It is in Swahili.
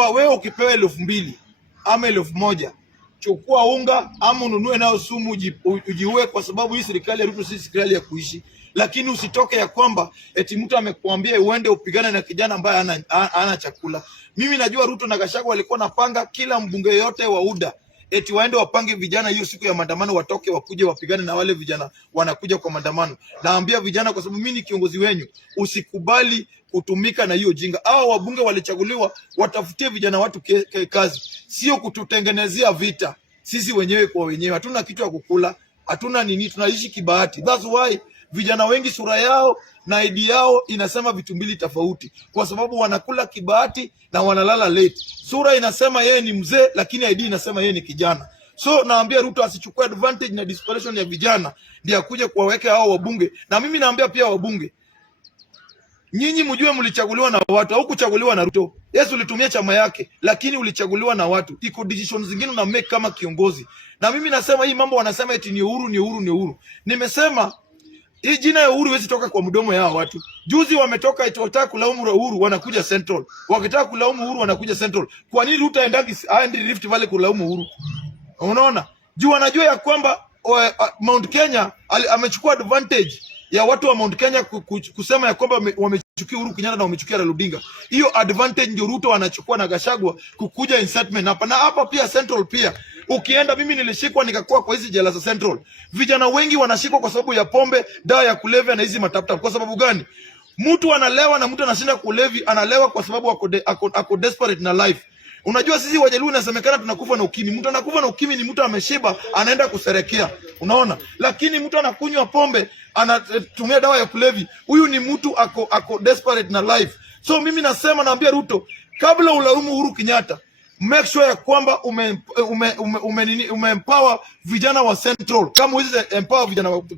kwamba wewe ukipewa 2,000 ama 1,000, chukua unga ama ununue nayo sumu ujiue, kwa sababu hii serikali ya Ruto si serikali ya kuishi. Lakini usitoke ya kwamba eti mtu amekuambia uende upigane na kijana ambaye hana chakula. Mimi najua Ruto na Gachagua walikuwa napanga kila mbunge yote wa UDA eti waende wapange vijana hiyo siku ya maandamano, watoke wakuje wapigane na wale vijana wanakuja kwa maandamano. Naambia vijana, kwa sababu mimi ni kiongozi wenyu, usikubali kutumika na hiyo jinga. Hao wabunge walichaguliwa watafutie vijana watu kazi, sio kututengenezea vita. Sisi wenyewe kwa wenyewe hatuna kitu ya kukula, hatuna nini, tunaishi kibahati. That's why vijana wengi sura yao na ID yao inasema vitu mbili tofauti, kwa sababu wanakula kibahati na wanalala late. Sura inasema yeye ni mzee, lakini ID inasema yeye ni kijana. So naambia Ruto asichukue advantage na desperation ya vijana ndio akuje kuwaweka hao wabunge. Na mimi naambia pia wabunge, nyinyi mjue mlichaguliwa na watu, au kuchaguliwa na Ruto. Yesu ulitumia chama yake, lakini ulichaguliwa na watu. Iko decisions zingine una make kama kiongozi. Na mimi nasema hii mambo wanasema eti ni Uhuru, ni Uhuru, ni Uhuru. Nimesema hii jina ya Uhuru haiwezi toka kwa mdomo yao watu. Juzi wametoka eti wataka kulaumu Uhuru, wanakuja Central. Wakitaka kulaumu Uhuru wanakuja Central. Kwa nini Ruto aende Rift Valley kulaumu Uhuru? Unaona? Juu anajua ya kwamba Mount Kenya amechukua advantage ya watu wa Mount Kenya kusema ya kwamba wamechukia Uhuru Kenyatta na wamechukia Raila Odinga. Hiyo advantage ndio Ruto anachukua na Gachagua kukuja incitement hapa. Na hapa pia Central pia. Ukienda, mimi nilishikwa nikakuwa kwa hizi jela za Central. Vijana wengi wanashikwa kwa sababu ya pombe, dawa ya kulevya na hizi matapta. Kwa sababu gani? Mtu analewa na mtu anashinda kulevi, analewa kwa sababu ako desperate na life. Unajua sisi Wajaluo inasemekana tunakufa na ukimwi. Mtu anakufa na ukimwi ni mtu ameshiba, anaenda kuserekea. Unaona? Lakini mtu anakunywa pombe, anatumia dawa ya kulevi, huyu ni mtu ako desperate na life. So mimi nasema, naambia Ruto, kabla ulaumu Uhuru Kenyatta, make sure ya kwamba ume empower vijana wa Central kama hizi empower vijana wa